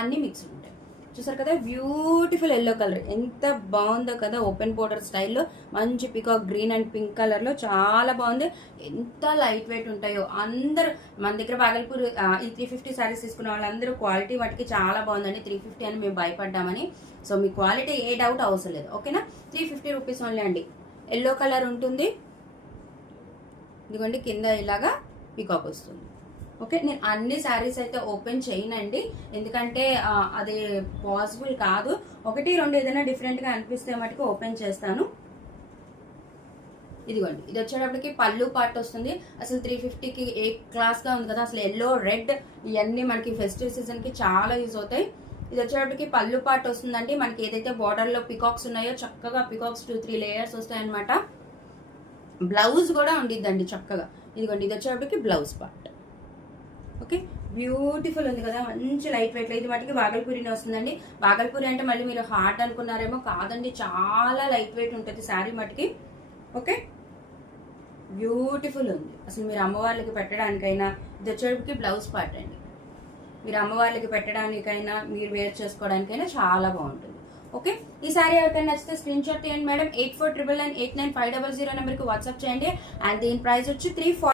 అన్ని మిక్స్డ్ ఉంటాయి. చూసారు కదా, బ్యూటిఫుల్ ఎల్లో కలర్ ఎంత బాగుందో కదా, ఓపెన్ బోర్డర్ స్టైల్లో మంచి పికాక్ గ్రీన్ అండ్ పింక్ కలర్లో చాలా బాగుంది. ఎంత లైట్ వెయిట్ ఉంటాయో. అందరూ మన దగ్గర బాగల్పూర్ ఈ 350 శారీస్ తీసుకున్న వాళ్ళందరూ క్వాలిటీ వాటికి చాలా బాగుందండి. 350 అని మేము భయపడ్డామని. సో మీ క్వాలిటీ ఏ డౌట్ అవసరం లేదు, ఓకేనా. 350 రూపీస్ ఓన్లీ అండి. ఎల్లో కలర్ ఉంటుంది, ఇదిగోండి కింద ఇలాగా పికాక్ వస్తుంది. ఓకే, నేను అన్ని శారీస్ అయితే ఓపెన్ చేయనండి, ఎందుకంటే అది పాసిబుల్ కాదు. 1-2 ఏదైనా డిఫరెంట్ గా అనిపిస్తే మటుకు ఓపెన్ చేస్తాను. ఇదిగోండి, ఇది వచ్చేటప్పటికి పళ్ళు పార్ట్ వస్తుంది. అసలు 350కి ఏ క్లాస్ గా ఉంది కదా. అసలు ఎల్లో రెడ్ ఇవన్నీ మనకి ఫెస్టివ్ సీజన్ కి చాలా యూజ్ అవుతాయి. ఇది వచ్చేటప్పటికి పళ్ళు పార్ట్ వస్తుందండి. మనకి ఏదైతే బార్డర్ లో పికాక్స్ ఉన్నాయో చక్కగా పికాక్స్ 2-3 లేయర్స్ వస్తాయన్నమాట. బ్లౌజ్ కూడా ఉండిద్దండి చక్కగా. ఇదిగోండి, ఇది వచ్చేటప్పటికి బ్లౌజ్ పార్ట్. ఓకే, బ్యూటిఫుల్ ఉంది కదా, మంచి లైట్ వెయిట్. ఇది మటుకి బాగల్పూరిని వస్తుందండి. బాగల్పూరి అంటే మళ్ళీ మీరు హార్ట్ అనుకున్నారేమో, కాదండి, చాలా లైట్ వెయిట్ ఉంటుంది శారీ మటుకి. ఓకే, బ్యూటిఫుల్ ఉంది. అసలు మీరు అమ్మవార్లకి పెట్టడానికైనా, ఇది వచ్చేటప్పటికి బ్లౌజ్ పార్ట్ అండి. మీరు అమ్మవార్లకి పెట్టడానికైనా, మీరు వేర్ చేసుకోవడానికైనా చాలా బాగుంటుంది. ఓకే, ఈ సారీ ఎవరికైనా నచ్చితే స్క్రీన్ షాట్ తీయండి మేడం. 8499899500 నెంబర్కి వాట్సాప్ చేయండి. అండ్ దీని ప్రైస్ వచ్చి 340.